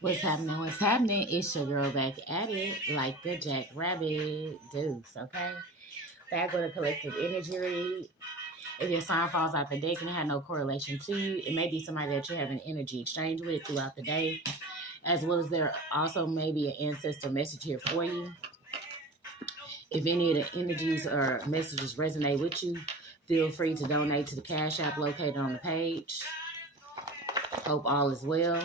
What's happening? What's happening? It's your girl back at it like the Jackrabbit Deuce, okay? Back with a collective energy read. If your sign falls out the deck and it had no correlation to you, it may be somebody that you're having energy exchange with throughout the day, as well as there also may be an ancestor message here for you. If any of the energies or messages resonate with you, feel free to donate to the Cash App located on the page. Hope all is well.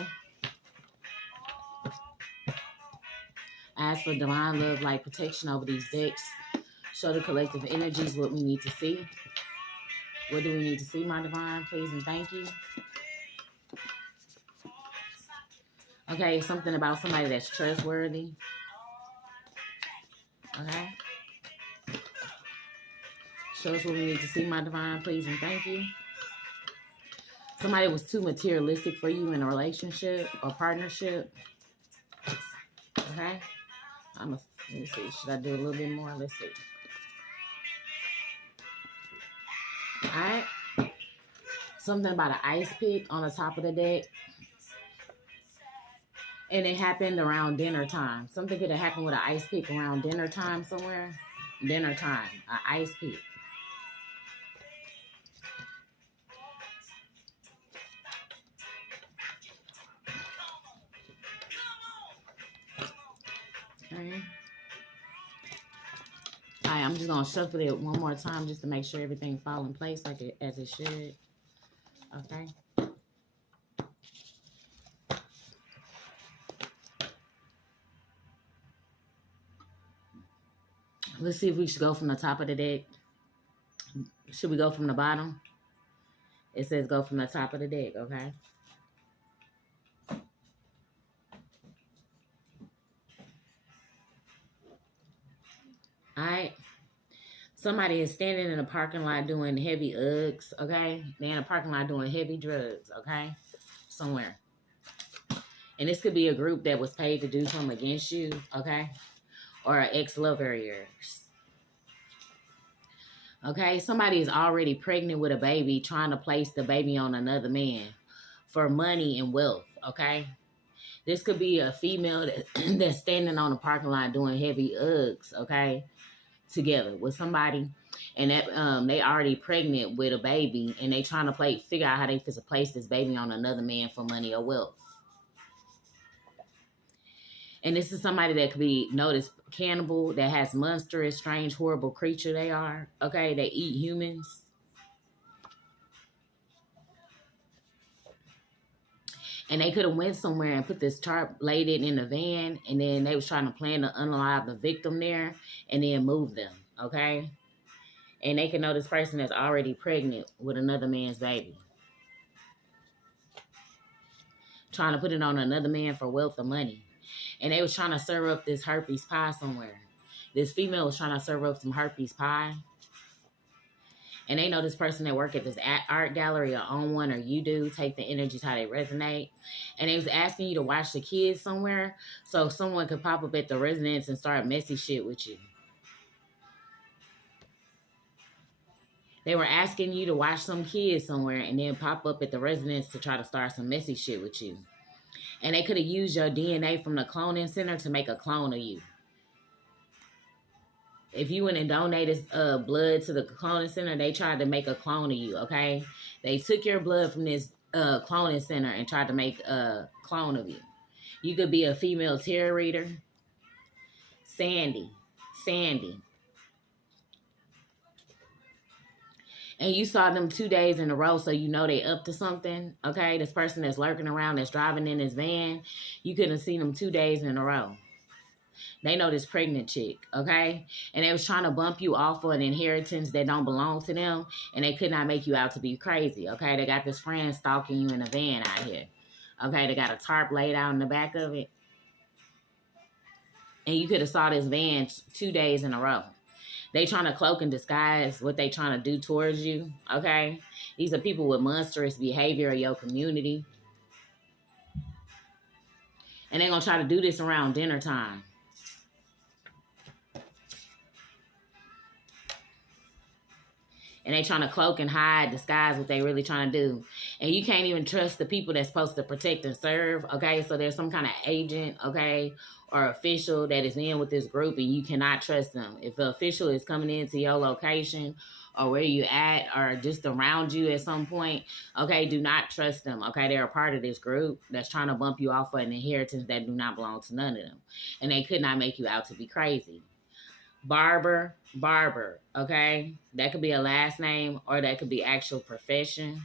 Ask for divine love, light, protection over these decks. Show the collective energies what we need to see. What do we need to see, my divine? Please and thank you. Okay, something about somebody that's trustworthy. Okay. Show us what we need to see, my divine. Please and thank you. Somebody was too materialistic for you in a relationship or partnership. Okay. Let me see. Should I do a little bit more? Let's see. All right. Something about an ice pick on the top of the deck. And it happened around dinner time. Something could have happened with an ice pick around dinner time somewhere. Dinner time. An ice pick. Okay. All right, I'm just going to shuffle it one more time just to make sure everything fall in place like as it should. Okay. Let's see if we should go from the top of the deck. Should we go from the bottom? It says go from the top of the deck, okay? All right. Somebody is standing in a parking lot doing heavy Uggs, okay? They're in a parking lot doing heavy drugs, okay? Somewhere. And this could be a group that was paid to do something against you, okay? Or an ex-lover of yours. Okay? Somebody is already pregnant with a baby, trying to place the baby on another man for money and wealth, okay? This could be a female that's standing on a parking lot doing heavy Uggs, okay? Together with somebody, and that they already pregnant with a baby, and they trying to figure out how they fit to place this baby on another man for money or wealth. And this is somebody that could be noticed cannibal, that has monstrous, strange, horrible creature they are. Okay, they eat humans. And they could have went somewhere and put this tarp, laid it in a van, and then they was trying to plan to unalive the victim there and then move them, okay? And they can know this person that's already pregnant with another man's baby. Trying to put it on another man for wealth or money. And they was trying to serve up this herpes pie somewhere. This female was trying to serve up some herpes pie. And they know this person that work at this art gallery or own one, or you do, take the energies how they resonate. And they was asking you to watch the kids somewhere so someone could pop up at the residence and start messy shit with you. They were asking you to watch some kids somewhere and then pop up at the residence to try to start some messy shit with you. And they could have used your DNA from the cloning center to make a clone of you. If you went and donated blood to the cloning center, they tried to make a clone of you, okay? They took your blood from this cloning center and tried to make a clone of you. You could be a female tarot reader. Sandy. And you saw them 2 days in a row, so you know they up to something, okay? This person that's lurking around, that's driving in his van, you couldn't have seen them 2 days in a row. They know this pregnant chick, okay? And they was trying to bump you off for an inheritance that don't belong to them, and they could not make you out to be crazy, okay? They got this friend stalking you in a van out here, okay? They got a tarp laid out in the back of it. And you could have saw this van 2 days in a row. They trying to cloak and disguise what they trying to do towards you, okay? These are people with monstrous behavior in your community. And they're going to try to do this around dinner time. And they trying to cloak and hide, disguise what they really trying to do. And you can't even trust the people that's supposed to protect and serve, okay? So there's some kind of agent, okay, or official that is in with this group, and you cannot trust them. If the official is coming into your location or where you at or just around you at some point, okay, do not trust them, okay? They're a part of this group that's trying to bump you off for an inheritance that do not belong to none of them. And they could not make you out to be crazy. Barber, okay? That could be a last name or that could be actual profession.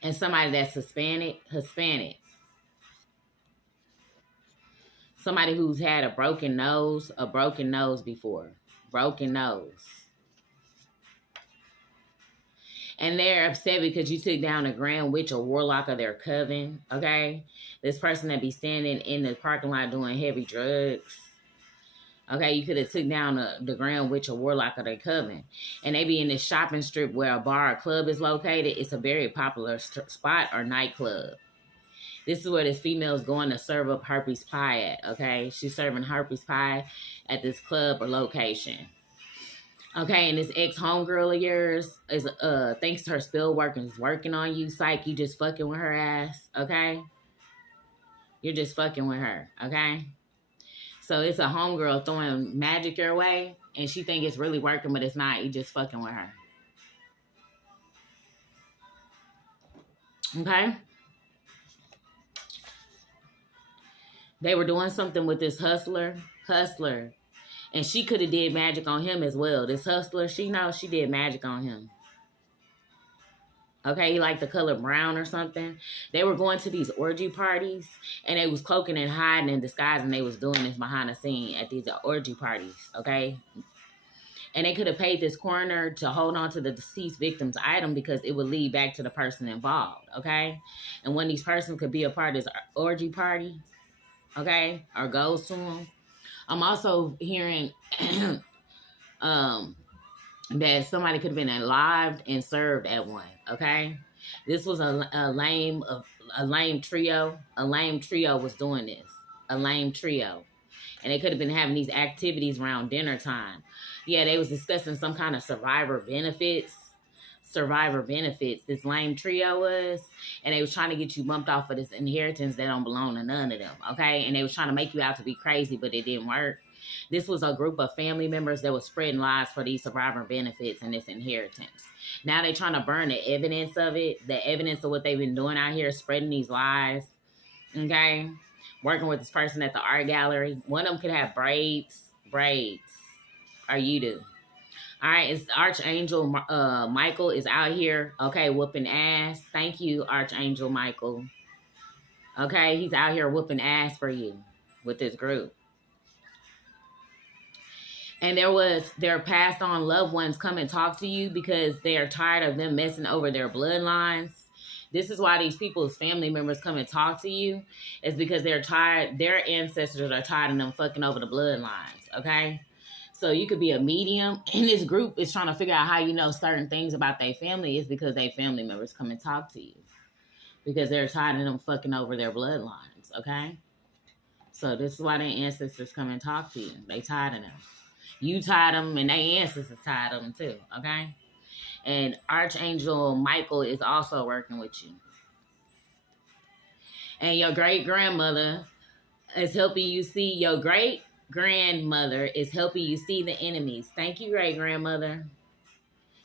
And somebody that's Hispanic. Somebody who's had a broken nose before. Broken nose. And they're upset because you took down a grand witch or warlock of their coven, okay? This person that be standing in the parking lot doing heavy drugs. Okay, you could have took down the grand witch or warlock of their coven. And they be in this shopping strip where a bar or club is located. It's a very popular spot or nightclub. This is where this female is going to serve up herpes pie at, okay? She's serving herpes pie at this club or location. Okay, and this ex-homegirl of yours is, thanks to her spell work, is working on you. Psych, you just fucking with her ass, okay? You're just fucking with her, okay? So it's a homegirl throwing magic your way, and she think it's really working, but it's not. You just fucking with her. Okay? They were doing something with this hustler. And she could have did magic on him as well. This hustler, she knows she did magic on him. Okay, he liked the color brown or something. They were going to these orgy parties, and they was cloaking and hiding and disguising. They was doing this behind the scene at these orgy parties, okay? And they could have paid this coroner to hold on to the deceased victim's item because it would lead back to the person involved, okay? And when these persons could be a part of this orgy party, okay, or goes to them. I'm also hearing that somebody could have been alive and served at one, okay? This was a lame trio. A lame trio was doing this. A lame trio. And they could have been having these activities around dinner time. Yeah, they was discussing some kind of survivor benefits, this lame trio was, and they was trying to get you bumped off of this inheritance that don't belong to none of them, okay? And they was trying to make you out to be crazy, but it didn't work. This was a group of family members that was spreading lies for these survivor benefits and this inheritance. Now they trying to burn the evidence of it, the evidence of what they've been doing out here, spreading these lies, okay? Working with this person at the art gallery. One of them could have braids, or you do. All right, it's Archangel Michael is out here, okay, whooping ass. Thank you, Archangel Michael. Okay, he's out here whooping ass for you with this group. And their passed on loved ones come and talk to you because they are tired of them messing over their bloodlines. This is why these people's family members come and talk to you. It's because they're tired, their ancestors are tired of them fucking over the bloodlines, okay? So you could be a medium, and this group is trying to figure out how you know certain things about their family. Is because their family members come and talk to you because they're tired of them fucking over their bloodlines, okay? So this is why their ancestors come and talk to you. They tired of them. You tired of them, and their ancestors tired of them too, okay? And Archangel Michael is also working with you. And your great-grandmother is helping you see your great-grandmother is helping you see the enemies. Thank you, great-grandmother.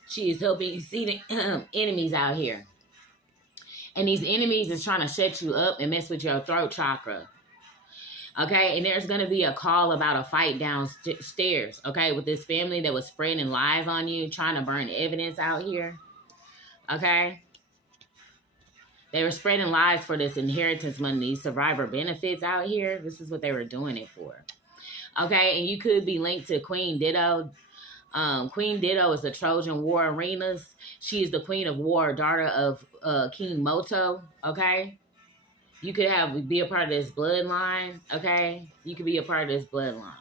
She is helping you see the enemies out here. And these enemies is trying to shut you up and mess with your throat chakra. Okay, and there's going to be a call about a fight downstairs, okay, with this family that was spreading lies on you, trying to burn evidence out here, okay? They were spreading lies for this inheritance money, these survivor benefits out here. This is what they were doing it for, okay? And you could be linked to Queen Ditto. Queen Ditto is the Trojan War arenas. She is the Queen of War, daughter of King Moto, okay? You could be a part of this bloodline, okay? You could be a part of this bloodline.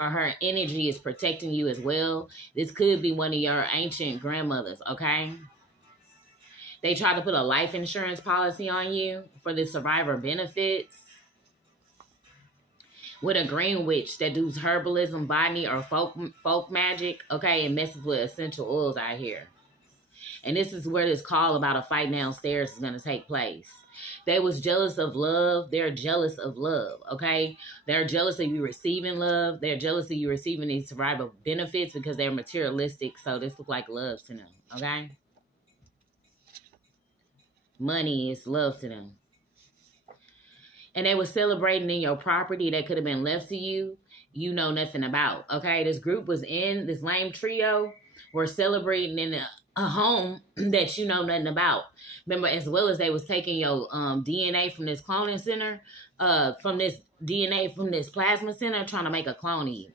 Or her energy is protecting you as well. This could be one of your ancient grandmothers, okay? They try to put a life insurance policy on you for the survivor benefits. with a green witch that does herbalism, botany, or folk magic, okay, and messes with essential oils out here. And this is where this call about a fight downstairs is going to take place. They was jealous of love. They're jealous of love, okay? They're jealous of you receiving love. They're jealous of you receiving these survival benefits because they're materialistic. So this looks like love to them, okay? Money is love to them. And they were celebrating in your property that could have been left to you, you know nothing about, okay? This group was in, this lame trio were celebrating in a home that you know nothing about. Remember, as well as they was taking your DNA from this cloning center, from this DNA from this plasma center, trying to make a clone of you.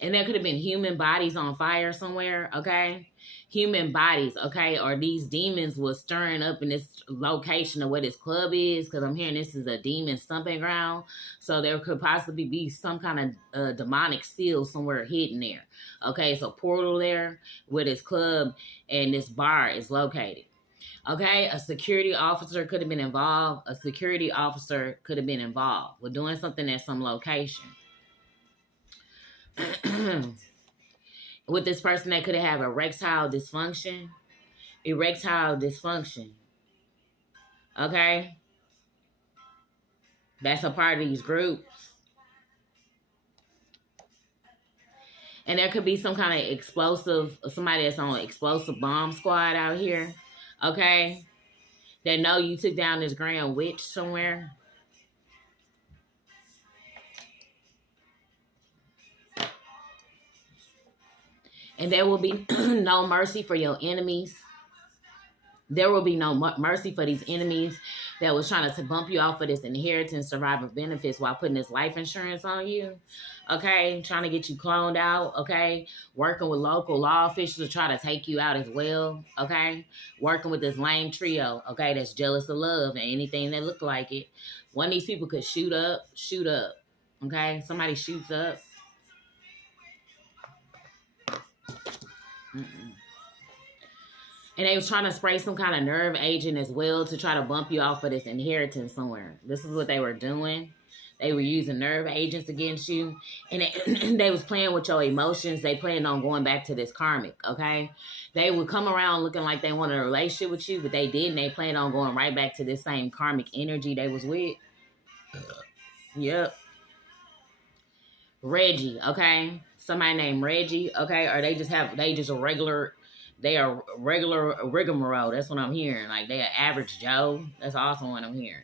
And there could have been human bodies on fire somewhere, okay? Human bodies, okay? Or these demons was stirring up in this location of where this club is, because I'm hearing this is a demon stomping ground. So there could possibly be some kind of demonic seal somewhere hidden there. Okay, it's a portal there where this club and this bar is located. Okay, a security officer could have been involved. A security officer could have been involved with doing something at some location. With this person, they could have erectile dysfunction. Okay? That's a part of these groups. And there could be some kind of explosive, somebody that's on an explosive bomb squad out here. Okay? That know you took down this grand witch somewhere. And there will be no mercy for your enemies. There will be no mercy for these enemies that was trying to bump you off of this inheritance survivor benefits while putting this life insurance on you. Okay? Trying to get you cloned out. Okay? Working with local law officials to try to take you out as well. Okay? Working with this lame trio. Okay? That's jealous of love and anything that look like it. One of these people could shoot up. Okay? Somebody shoots up. And they was trying to spray some kind of nerve agent as well to try to bump you off of this inheritance somewhere. This is what they were doing. They were using nerve agents against you. And they was playing with your emotions. They planned on going back to this karmic, okay? They would come around looking like they wanted a relationship with you, but they didn't. They planned on going right back to this same karmic energy they was with. Yep. Reggie, okay? Somebody named Reggie, okay? Or they just a regular, they are regular rigmarole. That's what I'm hearing. Like, they are average Joe. That's also what I'm hearing.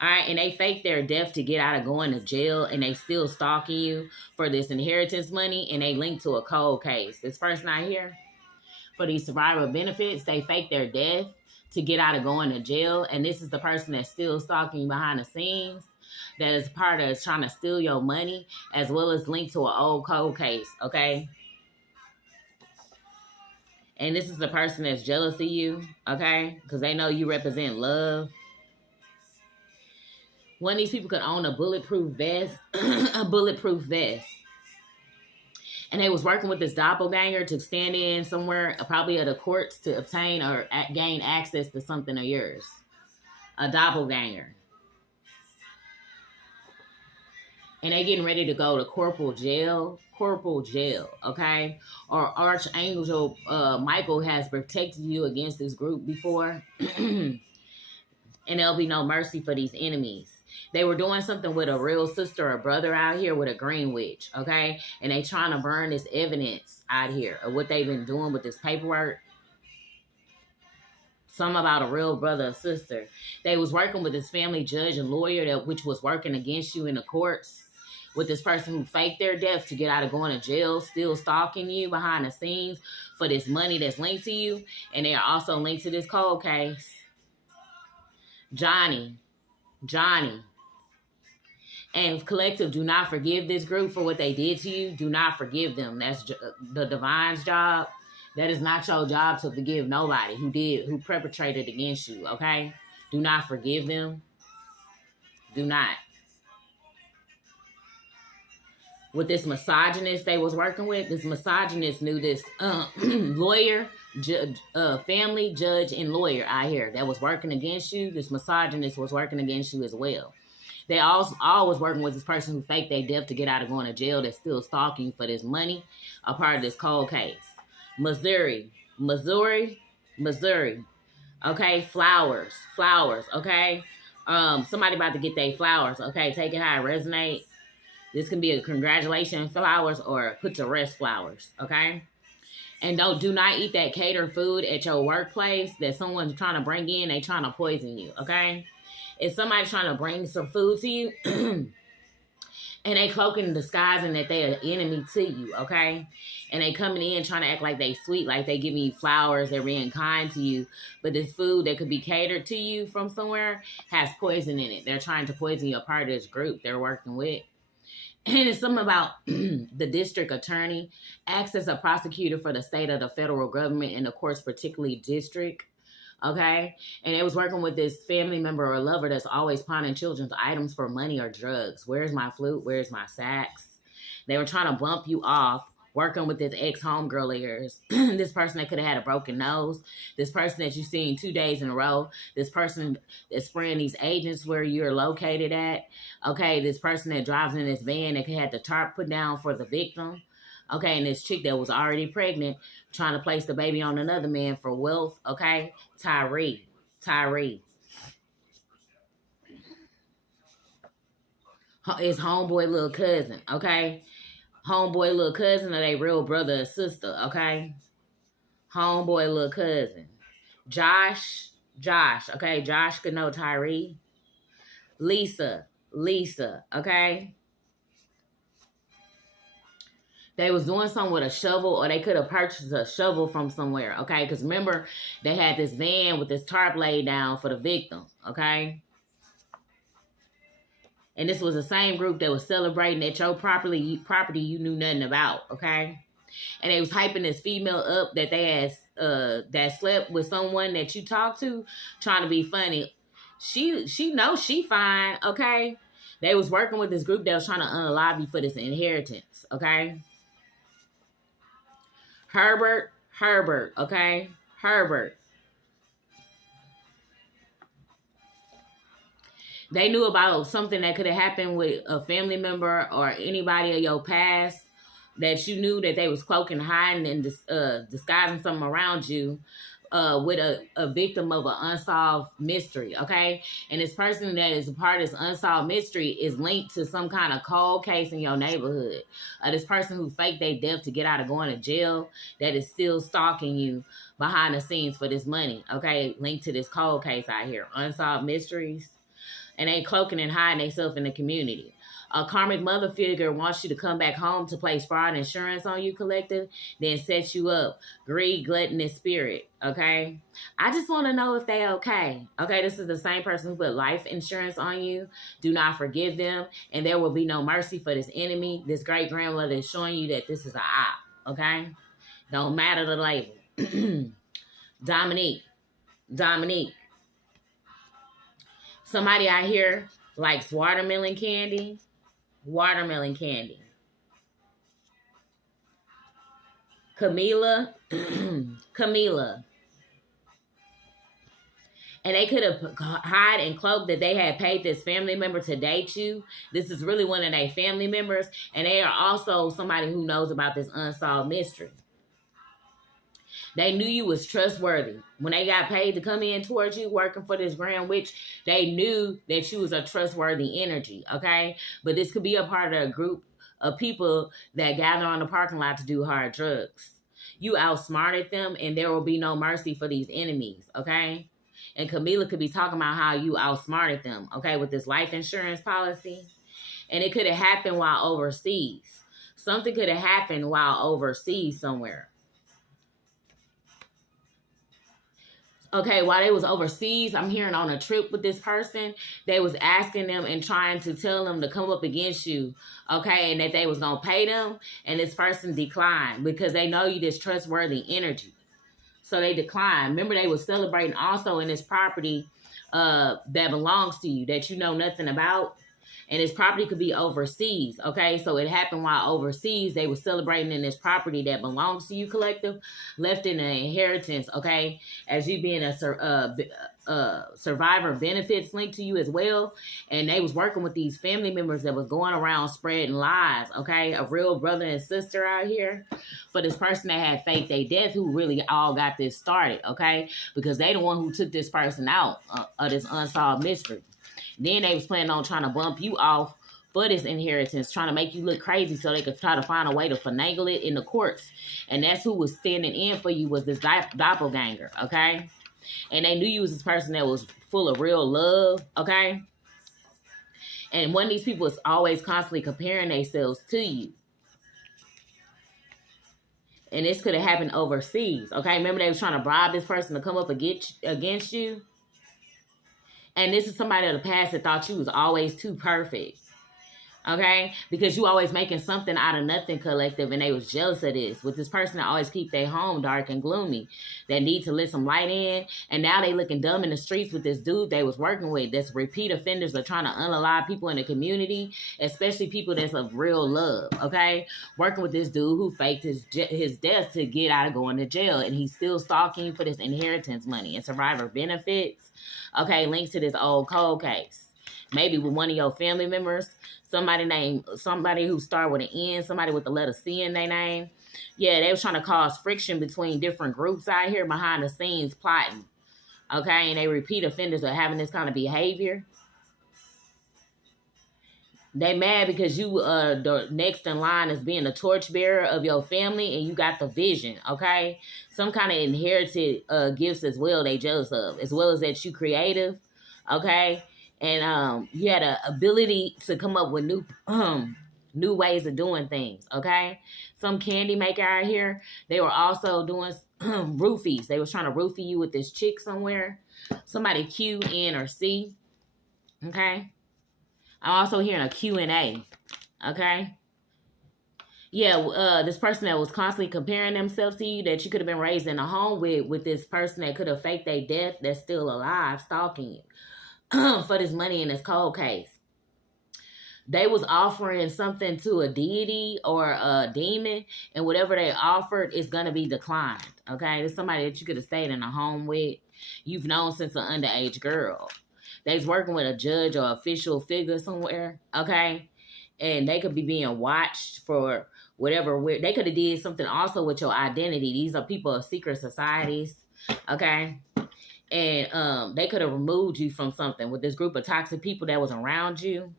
All right, and they fake their death to get out of going to jail, and they still stalking you for this inheritance money, and they link to a cold case. This person out here, for these survivor benefits, they fake their death to get out of going to jail, and this is the person that's still stalking you behind the scenes. That is part of trying to steal your money, as well as linked to an old cold case, okay? And this is the person that's jealous of you, okay? Because they know you represent love. One of these people could own a bulletproof vest, And they was working with this doppelganger to stand in somewhere, probably at the courts, to obtain or gain access to something of yours. A doppelganger. And they getting ready to go to corporal jail, okay? Or Archangel Michael has protected you against this group before. And there'll be no mercy for these enemies. They were doing something with a real sister or brother out here with a green witch, okay? And they trying to burn this evidence out here of what they've been doing with this paperwork. Some about a real brother or sister. They was working with this family judge and lawyer which was working against you in the courts. With this person who faked their death to get out of going to jail, still stalking you behind the scenes for this money that's linked to you. And they are also linked to this cold case. Johnny. And collective, do not forgive this group for what they did to you. Do not forgive them. That's the divine's job. That is not your job to forgive nobody who perpetrated against you, okay? Do not forgive them. Do not. With this misogynist they was working with, this misogynist knew this lawyer, family, judge, and lawyer out here that was working against you. This misogynist was working against you as well. They also always working with this person who faked their death to get out of going to jail that's still stalking for this money, a part of this cold case. Missouri. Okay, flowers, okay? Somebody about to get their flowers, okay? Take it how it resonates. This can be a congratulations flowers or put to rest flowers, okay? And do not eat that catered food at your workplace that someone's trying to bring in. They trying to poison you, okay? If somebody's trying to bring some food to you and they cloaking and disguising that they're an enemy to you, okay? And they coming in trying to act like they sweet, like they giving you flowers, they're being kind to you. But this food that could be catered to you from somewhere has poison in it. They're trying to poison you, a part of this group they're working with. And it's something about the district attorney acts as a prosecutor for the state of the federal government and the courts, particularly district. Okay. And they was working with this family member or lover that's always pawning children's items for money or drugs. Where's my flute? Where's my sax? They were trying to bump you off, working with this ex-homegirl of yours. This person that could have had a broken nose. This person that you've seen 2 days in a row. This person that's spraying these agents where you're located at. Okay, this person that drives in this van that could have the tarp put down for the victim. Okay, and this chick that was already pregnant, trying to place the baby on another man for wealth. Okay, Tyree. His homeboy little cousin. Okay, homeboy little cousin or they real brother or sister. Okay, homeboy little cousin. Josh. Okay, Josh could know Tyree. Lisa. Okay. They was doing something with a shovel, or they could have purchased a shovel from somewhere, okay? Because remember, they had this van with this tarp laid down for the victim, okay? And this was the same group that was celebrating at your property you knew nothing about, okay? And they was hyping this female up that they had that slept with someone that you talked to, trying to be funny. She knows she fine, okay? They was working with this group that was trying to unalive you for this inheritance, okay? Herbert, okay? Herbert. They knew about something that could have happened with a family member or anybody of your past that you knew that they was cloaking, hiding, and disguising something around you with a victim of an unsolved mystery, okay? And this person that is a part of this unsolved mystery is linked to some kind of cold case in your neighborhood. This person who faked their death to get out of going to jail that is still stalking you behind the scenes for this money, okay? Linked to this cold case out here, unsolved mysteries. And they cloaking and hiding themselves in the community. A karmic mother figure wants you to come back home to place fraud insurance on you, collective, then sets you up. Greed, gluttonous spirit, okay? I just want to know if they okay. Okay, this is the same person who put life insurance on you. Do not forgive them, and there will be no mercy for this enemy. This great-grandmother is showing you that this is an op, okay? Don't matter the label. Dominique. Somebody out here likes watermelon candy. Camila. And they could have hide and cloaked that they had paid this family member to date you. This is really one of their family members. And they are also somebody who knows about this unsolved mystery. They knew you was trustworthy. When they got paid to come in towards you working for this Grand Witch, they knew that you was a trustworthy energy, okay? But this could be a part of a group of people that gather on the parking lot to do hard drugs. You outsmarted them, and there will be no mercy for these enemies, okay? And Camila could be talking about how you outsmarted them, okay, with this life insurance policy. And it could have happened while overseas. Something could have happened while overseas somewhere. Okay, while they was overseas, I'm hearing on a trip with this person, they was asking them and trying to tell them to come up against you, okay, and that they was going to pay them, and this person declined because they know you this trustworthy energy. So they declined. Remember, they was celebrating also in this property that belongs to you, that you know nothing about. And this property could be overseas, okay? So it happened while overseas. They were celebrating in this property that belongs to you, collective, left in an inheritance, okay? As you being a survivor benefits linked to you as well. And they was working with these family members that was going around spreading lies, okay? A real brother and sister out here for this person that had faked their death, who really all got this started, okay? Because they the one who took this person out of this unsolved mystery. Then they was planning on trying to bump you off for this inheritance, trying to make you look crazy so they could try to find a way to finagle it in the courts. And that's who was standing in for you, was this doppelganger, okay? And they knew you was this person that was full of real love, okay? And one of these people is always constantly comparing themselves to you. And this could have happened overseas, okay? Remember they was trying to bribe this person to come up against you? And this is somebody of the past that thought you was always too perfect. Okay? Because you always making something out of nothing, collective, and they was jealous of this. With this person that always keep their home dark and gloomy, that need to let some light in, and now they looking dumb in the streets with this dude they was working with. That's repeat offenders are trying to unalive people in the community, especially people that's of real love, okay? Working with this dude who faked his death to get out of going to jail, and he's still stalking for this inheritance money and survivor benefits. Okay, links to this old cold case. Maybe with one of your family members, somebody who start with an N, somebody with the letter C in their name. Yeah, they was trying to cause friction between different groups out here behind the scenes plotting. Okay, and they repeat offenders are having this kind of behavior. They mad because you the next in line is being the torchbearer of your family, and you got the vision, okay? Some kind of inherited gifts as well they jealous of, as well as that you creative, okay? And you had an ability to come up with new ways of doing things, okay? Some candy maker out here, they were also doing roofies. They was trying to roofie you with this chick somewhere. Somebody Q, N, or C, okay? I'm also hearing a Q&A, okay? Yeah, this person that was constantly comparing themselves to you, that you could have been raised in a home with this person that could have faked their death, that's still alive, stalking you for this money in this cold case. They was offering something to a deity or a demon, and whatever they offered is going to be declined, okay? It's somebody that you could have stayed in a home with. You've known since an underage girl. They's working with a judge or official figure somewhere, okay? And they could be being watched for whatever. They could have did something also with your identity. These are people of secret societies, okay? And they could have removed you from something with this group of toxic people that was around you,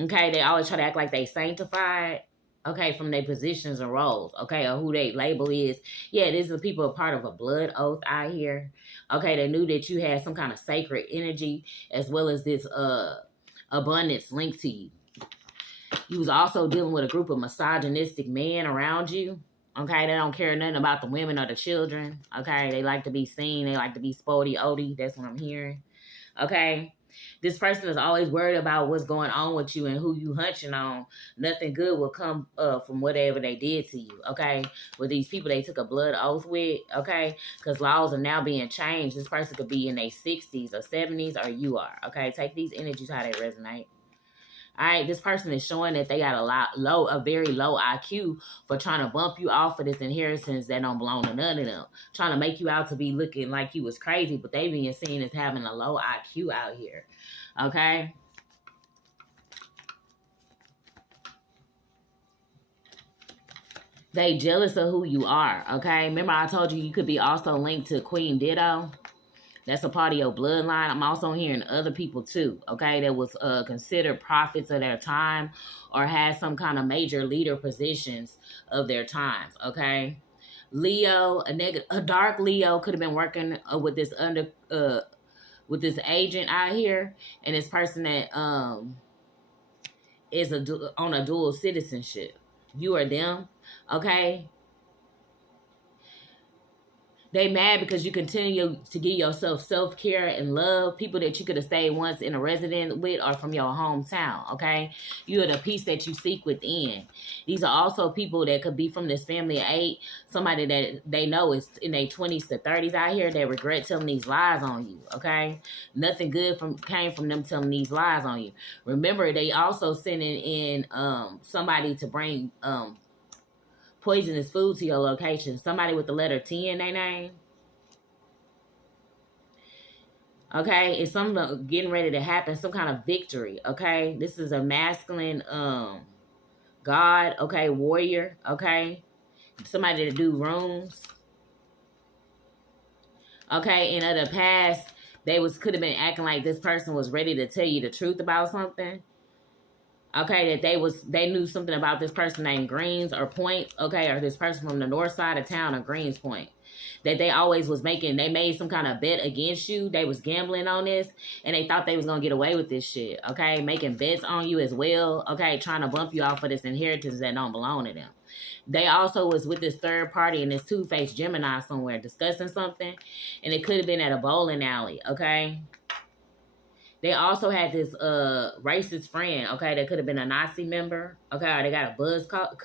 okay? They always try to act like they sanctified, okay, from their positions and roles, okay, or who they label is. Yeah, these are people a part of a blood oath out here. Okay, they knew that you had some kind of sacred energy as well as this abundance linked to you. You was also dealing with a group of misogynistic men around you. Okay, they don't care nothing about the women or the children. Okay, they like to be seen. They like to be spotty odie. That's what I'm hearing. Okay. This person is always worried about what's going on with you and who you hunching on. Nothing good will come from whatever they did to you, okay? With these people they took a blood oath with, okay? Because laws are now being changed. This person could be in their 60s or 70s, or you are, okay? Take these energies how they resonate. All right, this person is showing that they got a very low IQ for trying to bump you off for this inheritance that don't belong to none of them. Trying to make you out to be looking like you was crazy, but they being seen as having a low IQ out here. Okay? They jealous of who you are, okay? Remember I told you could be also linked to Queen Ditto? That's a part of your bloodline. I'm also hearing other people too, okay, that was considered prophets of their time or had some kind of major leader positions of their times, okay? Leo, a dark Leo could have been working with this with this agent out here, and this person that is on a dual citizenship. You or them, okay? They mad because you continue to give yourself self-care and love. People that you could have stayed once in a resident with are from your hometown, okay? You are the peace that you seek within. These are also people that could be from this family of 8. Somebody that they know is in their 20s to 30s out here that regret telling these lies on you, okay? Nothing good came from them telling these lies on you. Remember, they also sending in somebody to bring poisonous food to your location. Somebody with the letter T in their name. Okay, it's something getting ready to happen, some kind of victory. Okay, this is a masculine god. Okay, warrior. Okay, somebody to do rooms. Okay, in the past, could have been acting like this person was ready to tell you the truth about something. Okay, that they knew something about this person named Greens or Point, okay, or this person from the north side of town or Greens Point. That they always was they made some kind of bet against you. They was gambling on this, and they thought they was going to get away with this shit, okay? Making bets on you as well, okay? Trying to bump you off for this inheritance that don't belong to them. They also was with this third party and this two-faced Gemini somewhere discussing something, and it could have been at a bowling alley, okay? They also had this racist friend, okay, that could have been a Nazi member, okay, or they got a buzz cut.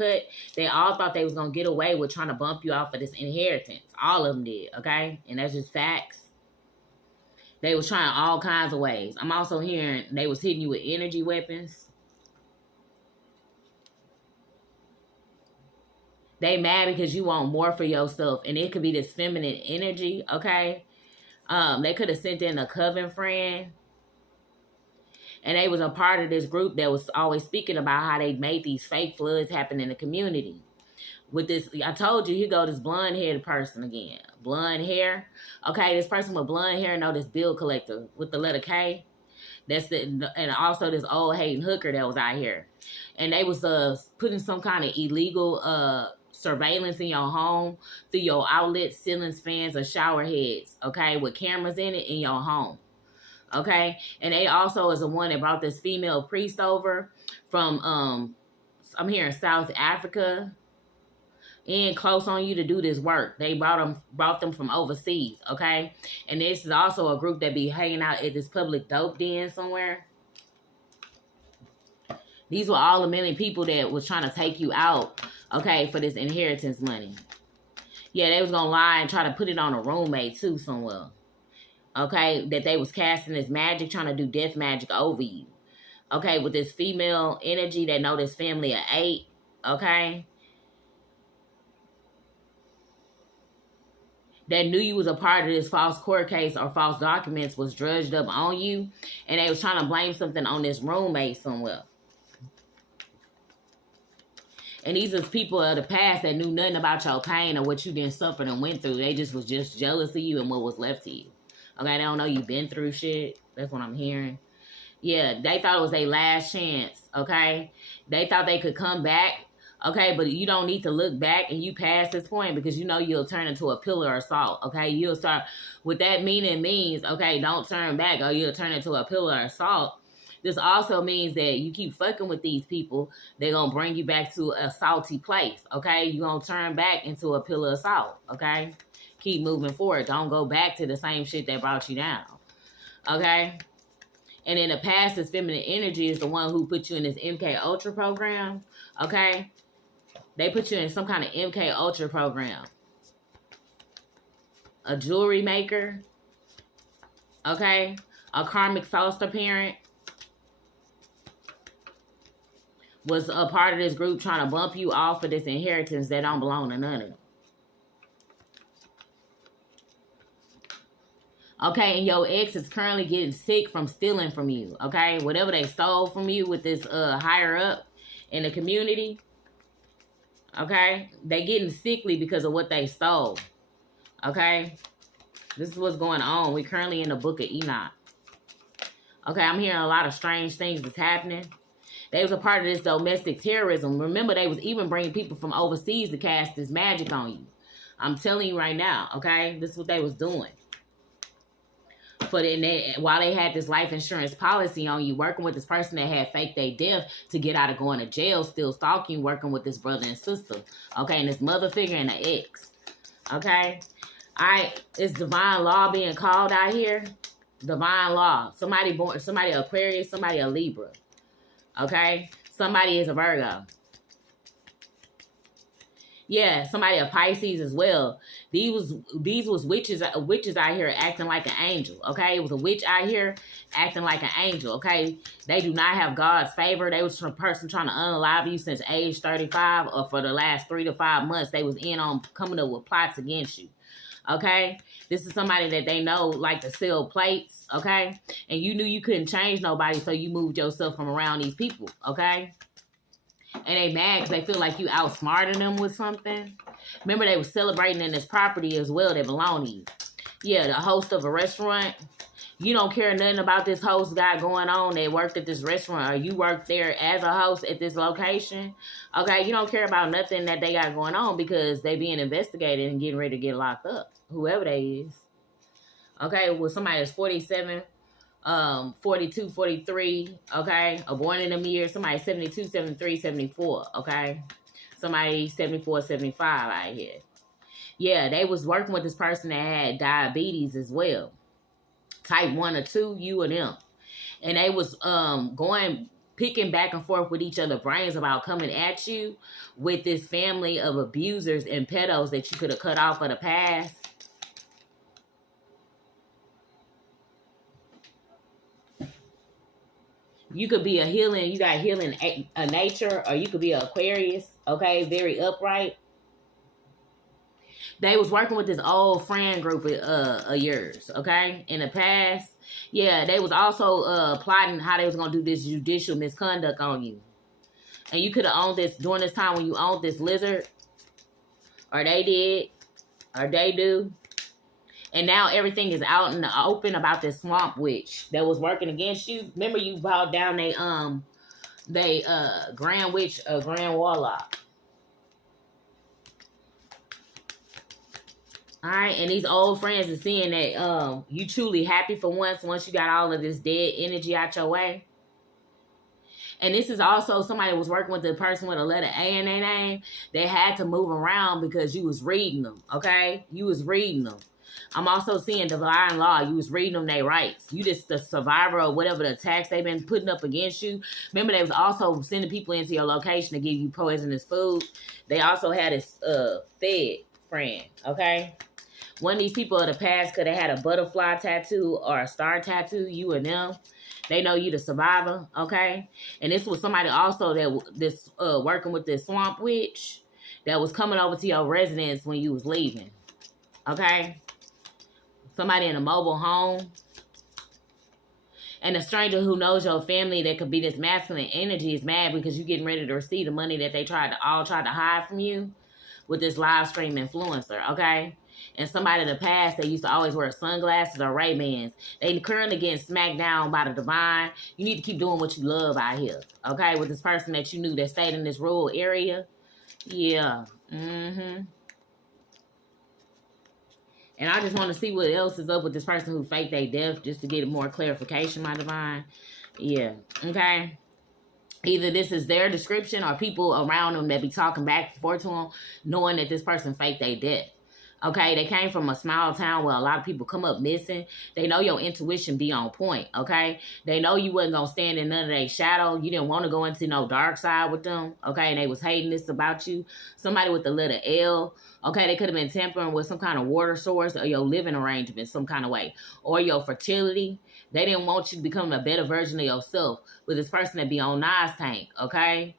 They all thought they was going to get away with trying to bump you off of this inheritance. All of them did, okay? And that's just facts. They was trying all kinds of ways. I'm also hearing they was hitting you with energy weapons. They mad because you want more for yourself, and it could be this feminine energy, okay? They could have sent in a coven friend. And they was a part of this group that was always speaking about how they made these fake floods happen in the community. With this, I told you, here go this blonde-haired person again. Blonde hair. Okay, this person with blonde hair know this bill collector with the letter K. And also this old hating hooker that was out here. And they was putting some kind of illegal surveillance in your home through your outlets, ceilings, fans, or shower heads, okay, with cameras in it in your home. Okay, and they also is the one that brought this female priest over from I'm here in South Africa, and close on you to do this work. They brought them from overseas. Okay, and this is also a group that be hanging out at this public dope den somewhere. These were all the many people that was trying to take you out. Okay, for this inheritance money. Yeah, they was gonna lie and try to put it on a roommate too somewhere. Okay, that they was casting this magic, trying to do death magic over you. Okay, with this female energy that know this family of 8. Okay. That knew you was a part of this false court case or false documents was drudged up on you. And they was trying to blame something on this roommate somewhere. And these is people of the past that knew nothing about your pain or what you didn't suffer and went through. They just was just jealous of you and what was left to you. Okay, they don't know you've been through shit. That's what I'm hearing. Yeah, they thought it was their last chance, okay? They thought they could come back, okay? But you don't need to look back and you pass this point because you know you'll turn into a pillar of salt, okay? You'll start, what that means, okay, don't turn back or you'll turn into a pillar of salt. This also means that you keep fucking with these people, they're going to bring you back to a salty place, okay? You're going to turn back into a pillar of salt, okay? Keep moving forward. Don't go back to the same shit that brought you down. Okay? And in the past, this feminine energy is the one who put you in this MK Ultra program. Okay? They put you in some kind of MK Ultra program. A jewelry maker. Okay? A karmic foster parent. Was a part of this group trying to bump you off of this inheritance that don't belong to none of them. Okay, and your ex is currently getting sick from stealing from you, okay? Whatever they stole from you with this higher up in the community, okay? They getting sickly because of what they stole, okay? This is what's going on. We're currently in the book of Enoch. Okay, I'm hearing a lot of strange things that's happening. They was a part of this domestic terrorism. Remember, they was even bringing people from overseas to cast this magic on you. I'm telling you right now, okay? This is what they was doing. While they had this life insurance policy on you, working with this person that had faked their death to get out of going to jail, still stalking, working with this brother and sister. Okay, and this mother figure and the ex. Okay? All right, it's divine law being called out here. Divine law. Somebody born, somebody Aquarius, somebody a Libra. Okay? Somebody is a Virgo. Yeah, somebody a Pisces as well. These was witches out here acting like an angel. Okay, it was a witch out here acting like an angel. Okay, they do not have God's favor. They was a person trying to unalive you since age 35, or for the last 3 to 5 months. They was in on coming up with plots against you. Okay, this is somebody that they know like to sell plates. Okay, and you knew you couldn't change nobody, so you moved yourself from around these people. Okay. And they mad because they feel like you outsmarted them with something. Remember, they were celebrating in this property as well that belong to you. Yeah, the host of a restaurant. You don't care nothing about this host got going on. They worked at this restaurant, or you worked there as a host at this location. Okay, you don't care about nothing that they got going on because they being investigated and getting ready to get locked up. Whoever they is. Okay, well, somebody that's 47, 42, 43, okay, or born in them years, somebody 72, 73, 74, okay, somebody 74, 75 out here. Yeah, they was working with this person that had diabetes as well, type 1 or 2, you and them, and they was picking back and forth with each other brains about coming at you with this family of abusers and pedos that you could have cut off of the past. You could be a healing, you got healing a nature, or you could be an Aquarius, okay, very upright. They was working with this old friend group of yours, okay, in the past. Yeah, they was also plotting how they was going to do this judicial misconduct on you. And you could have owned this during this time when you owned this lizard, or they did, or they do. And now everything is out in the open about this swamp witch that was working against you. Remember, you bowed down they grand witch, grand warlock. All right, and these old friends are seeing that you truly happy for once you got all of this dead energy out your way. And this is also somebody that was working with the person with a letter A in their name. They had to move around because you was reading them, okay? You was reading them. I'm also seeing divine law. You was reading them their rights. You just the survivor of whatever the attacks they've been putting up against you. Remember, they was also sending people into your location to give you poisonous food. They also had this fed friend, okay? One of these people of the past could have had a butterfly tattoo or a star tattoo, you and them. They know you the survivor, okay? And this was somebody also that working with this swamp witch that was coming over to your residence when you was leaving, okay? Somebody in a mobile home. And a stranger who knows your family that could be this masculine energy is mad because you're getting ready to receive the money that they tried to hide from you with this live stream influencer, okay? And somebody in the past, they used to always wear sunglasses or Ray-Bans. They currently getting smacked down by the divine. You need to keep doing what you love out here, okay? With this person that you knew that stayed in this rural area. Yeah. Mm-hmm. And I just want to see what else is up with this person who faked their death, just to get more clarification, my divine. Yeah. Okay. Either this is their description or people around them that be talking back and forth to them, knowing that this person faked their death. Okay, they came from a small town where a lot of people come up missing. They know your intuition be on point, okay? They know you wasn't going to stand in none of their shadow. You didn't want to go into no dark side with them, okay? And they was hating this about you. Somebody with the letter L, okay? They could have been tampering with some kind of water source or your living arrangement some kind of way. Or your fertility. They didn't want you to become a better version of yourself with this person that be on Nas Tank, okay?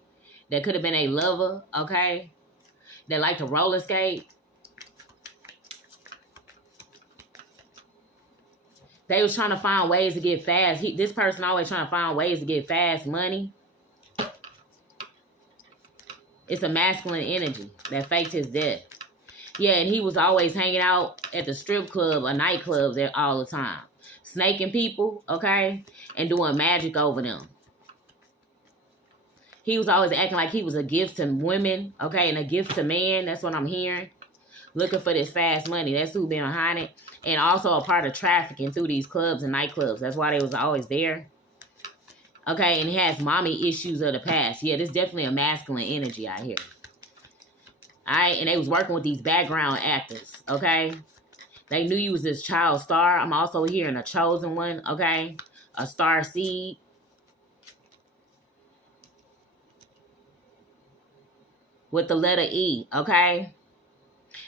That could have been a lover, okay? That like to roller skate. They was trying to find ways to get fast. This person always trying to find ways to get fast money. It's a masculine energy that faked his death. Yeah, and he was always hanging out at the strip club or nightclubs there all the time. Snaking people, okay? And doing magic over them. He was always acting like he was a gift to women, okay? And a gift to men. That's what I'm hearing. Looking for this fast money. That's who been behind it. And also a part of trafficking through these clubs and nightclubs. That's why they was always there. Okay, and he has mommy issues of the past. Yeah, this is definitely a masculine energy out here. All right, and they was working with these background actors, okay? They knew you was this child star. I'm also hearing a chosen one, okay? A star seed. With the letter E, okay?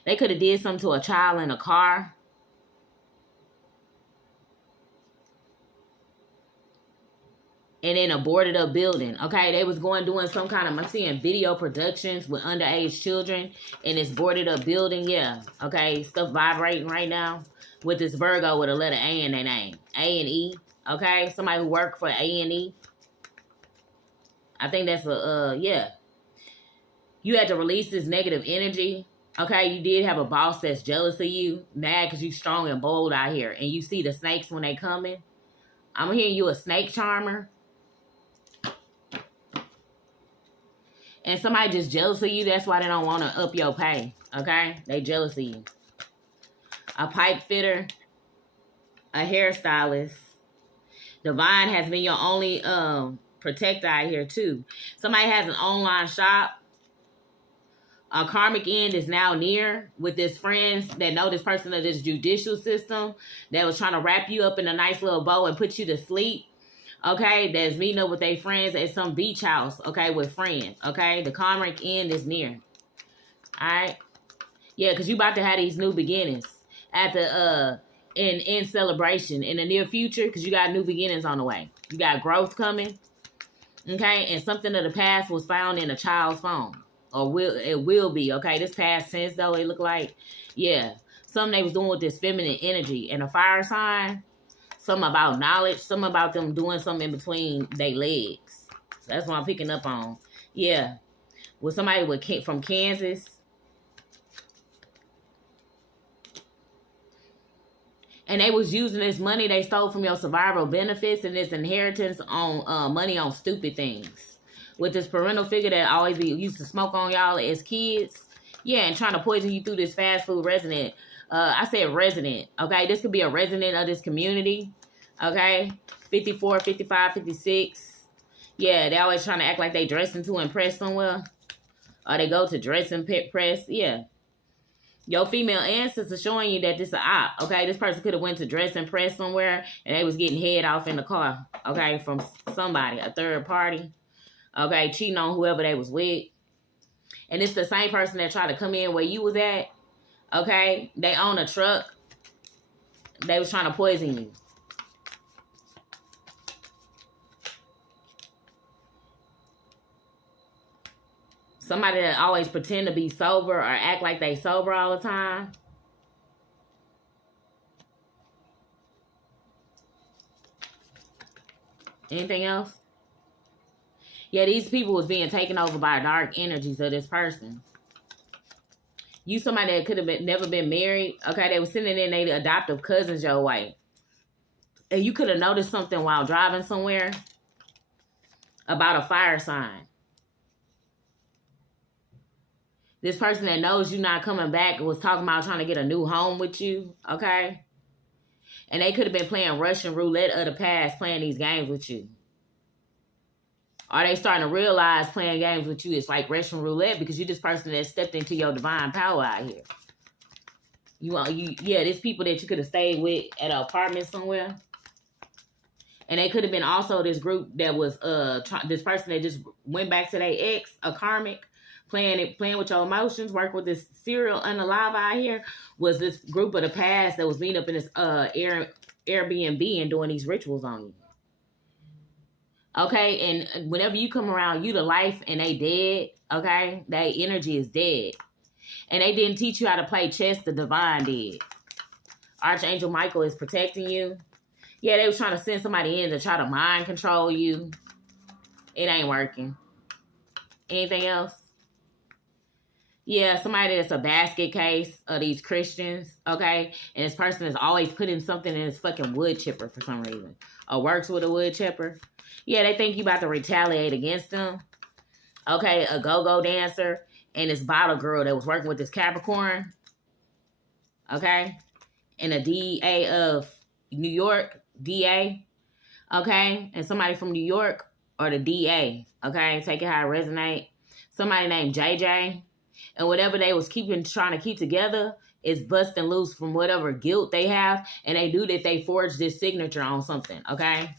They could have did something to a child in a car. And then a boarded up building, okay? They was doing some kind of, I'm seeing video productions with underage children in this boarded up building, yeah. Okay, stuff vibrating right now with this Virgo with a letter A in their name. A and E, okay? Somebody who worked for A and E. I think that's yeah. You had to release this negative energy, okay? You did have a boss that's jealous of you, mad because you strong and bold out here. And you see the snakes when they coming. I'm hearing you a snake charmer. And somebody just jealous of you. That's why they don't want to up your pay. Okay? They jealous of you. A pipe fitter. A hairstylist. Divine has been your only protector out here too. Somebody has an online shop. A karmic end is now near with this friends that know this person of this judicial system that was trying to wrap you up in a nice little bow and put you to sleep. Okay, that's meeting up with their friends at some beach house, okay, with friends, okay? The karmic end is near, all right? Yeah, because you about to have these new beginnings at the, in celebration in the near future because you got new beginnings on the way. You got growth coming, okay? And something of the past was found in a child's phone, or it will be, okay? This past tense, though, it look like, yeah, something they was doing with this feminine energy and a fire sign. Something about knowledge. Something about them doing something in between their legs. That's what I'm picking up on. Yeah. With somebody from Kansas. And they was using this money they stole from your survival benefits and this inheritance on money on stupid things. With this parental figure that always used to smoke on y'all as kids. Yeah, and trying to poison you through this fast food resident. I said resident. Okay, this could be a resident of this community. Okay, 54, 55, 56. Yeah, they always trying to act like they dressing to impress somewhere. Or they go to dress and press. Yeah. Your female ancestors showing you that this is an op. Okay, this person could have went to dress and press somewhere and they was getting head off in the car. Okay, from somebody, a third party. Okay, cheating on whoever they was with. And it's the same person that tried to come in where you was at. Okay, they own a truck. They was trying to poison you. Somebody that always pretend to be sober or act like they sober all the time. Anything else? Yeah, these people was being taken over by dark energies of this person. You somebody that could have never been married. Okay, they were sending in their adoptive cousins your way. And you could have noticed something while driving somewhere about a fire sign. This person that knows you not coming back was talking about trying to get a new home with you, okay? And they could have been playing Russian roulette of the past, playing these games with you. Are they starting to realize playing games with you is like Russian roulette because you're this person that stepped into your divine power out here? Yeah, there's people that you could have stayed with at an apartment somewhere. And they could have been also this group that was this person that just went back to their ex, a karmic, playing with your emotions, work with this serial unalive out here, was this group of the past that was meeting up in this Airbnb and doing these rituals on you. Okay, and whenever you come around, you the life and they dead, okay? Their energy is dead. And they didn't teach you how to play chess, the divine did. Archangel Michael is protecting you. Yeah, they was trying to send somebody in to try to mind control you. It ain't working. Anything else? Yeah, somebody that's a basket case of these Christians, okay? And this person is always putting something in his fucking wood chipper for some reason. Or works with a wood chipper. Yeah, they think you about to retaliate against them. Okay, a go-go dancer and this bottle girl that was working with this Capricorn. Okay? And a DA of New York, DA. Okay? And somebody from New York or the DA. Okay? Take it how it resonate. Somebody named JJ. And whatever they was trying to keep together is busting loose from whatever guilt they have, and they knew that they forged this signature on something, okay?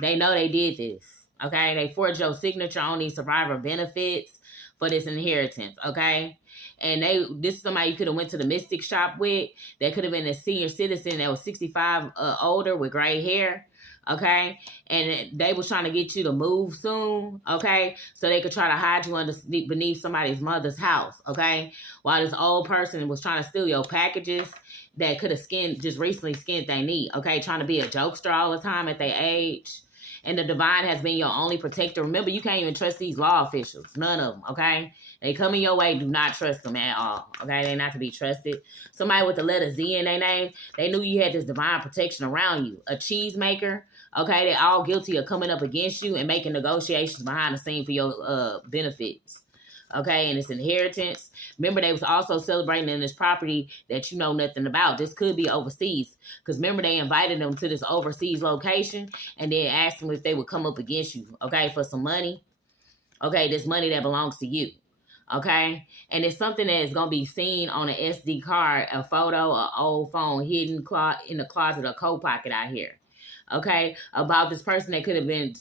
They know they did this, okay? They forged your signature on these survivor benefits for this inheritance, okay? And this is somebody you could have went to the mystic shop with. They could have been a senior citizen that was 65 older with gray hair, okay? And they was trying to get you to move soon, okay? So they could try to hide you beneath somebody's mother's house, okay? While this old person was trying to steal your packages that could have just recently skinned their knee, okay? Trying to be a jokester all the time at their age. And the divine has been your only protector. Remember, you can't even trust these law officials. None of them, okay? They come in your way, do not trust them at all, okay? They're not to be trusted. Somebody with the letter Z in their name, they knew you had this divine protection around you. A cheesemaker, okay? They're all guilty of coming up against you and making negotiations behind the scene for your benefits. Okay, and it's inheritance. Remember, they was also celebrating in this property that you know nothing about. This could be overseas. Because remember, they invited them to this overseas location and then asked them if they would come up against you, okay, for some money. Okay, this money that belongs to you. Okay, and it's something that is going to be seen on an SD card, a photo, an old phone hidden in the closet or coat pocket out here. Okay, about this person that could have been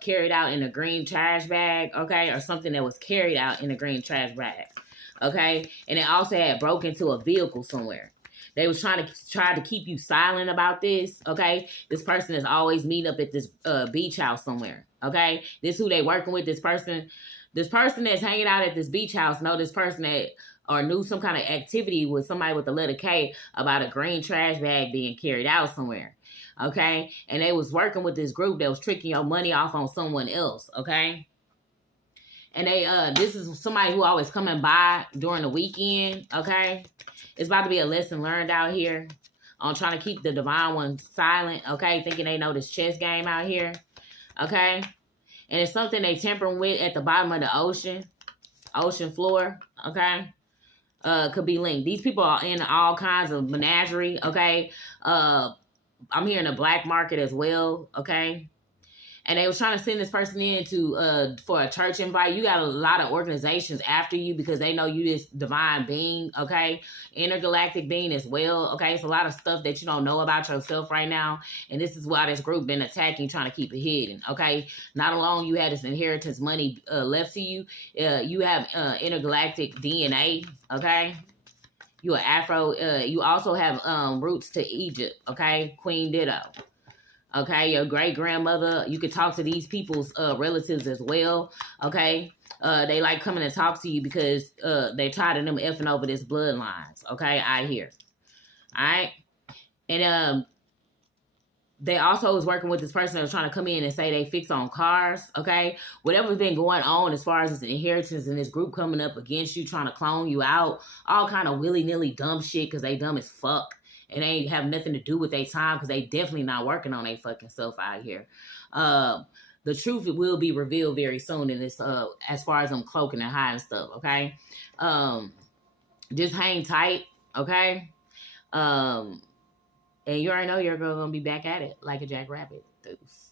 carried out in a green trash bag, okay, or something that was carried out in a green trash bag, okay, and it also had broken into a vehicle somewhere. They was trying to keep you silent about this, okay? This person is always meeting up at this beach house somewhere, okay? This who they working with, this person that's hanging out at this beach house know this person that or knew some kind of activity with somebody with the letter K about a green trash bag being carried out somewhere. Okay, and they was working with this group that was tricking your money off on someone else. Okay, and this is somebody who always coming by during the weekend. Okay, it's about to be a lesson learned out here on trying to keep the divine one silent. Okay, thinking they know this chess game out here. Okay, and it's something they tampering with at the bottom of the ocean floor. Okay. Could be linked. These people are in all kinds of menagerie. Okay. I'm here in the black market as well, okay? And they was trying to send this person in for a church invite. You got a lot of organizations after you because they know you this divine being, okay? Intergalactic being as well, okay? It's a lot of stuff that you don't know about yourself right now. And this is why this group been attacking, trying to keep it hidden, okay? Not alone you had this inheritance money left to you. You have intergalactic DNA, okay? You are Afro. You also have roots to Egypt, okay? Queen Ditto. Okay, your great-grandmother, you could talk to these people's relatives as well, okay? They like coming and talk to you because they tired of them effing over this bloodlines, okay? I hear. All right? And they also was working with this person that was trying to come in and say they fix on cars, okay? Whatever's been going on as far as this inheritance and this group coming up against you, trying to clone you out, all kind of willy-nilly dumb shit because they dumb as fuck. And they ain't have nothing to do with their time because they definitely not working on their fucking self out here. The truth will be revealed very soon in this, as far as them cloaking and hiding stuff, okay? Just hang tight, okay? And you already know your girl gonna be back at it like a jackrabbit. Deuce.